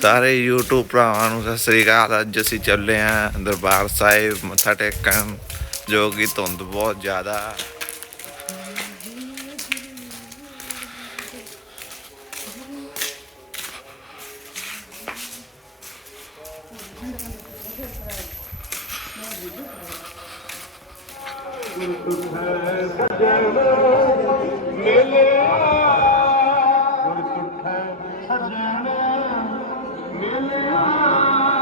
ਸਾਰੇ YouTube ਭਰਾਵਾਂ ਨੂੰ ਸਤਿ ਸ੍ਰੀ ਅਕਾਲ। ਅੱਜ ਅਸੀਂ ਚੱਲੇ ਆਂ ਦਰਬਾਰ ਸਾਹਿਬ, ਮੱਥਾ ਟੇਕਣ, ਜੋ ਕਿ ਧੁੰਦ ਬਹੁਤ ਜ਼ਿਆਦਾ। ਦੇਖਾ ਜਯਾਨ ਗਵਾਈ ਜੇ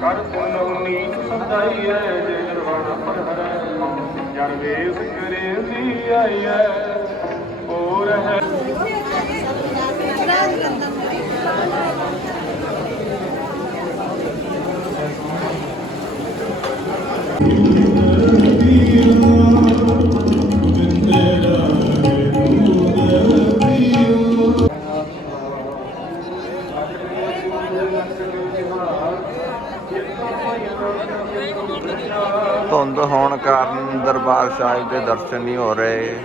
ਕਰ ਪੁਨ ਨੀਤ ਸਦਾਈ ਹੈ ਜੇ ਜਰਵਾਣਾ ਪਰ ਜਨ ਵੇਸ ਕਰੇ ਸੀ ਆਈ ਹੈ ਹੋਰ ਹੈ ਧੁੰਦ ਹੋਣ ਕਾਰਨ ਦਰਬਾਰ ਸਾਹਿਬ ਦੇ ਦਰਸ਼ਨ ਨਹੀਂ ਹੋ ਰਹੇ।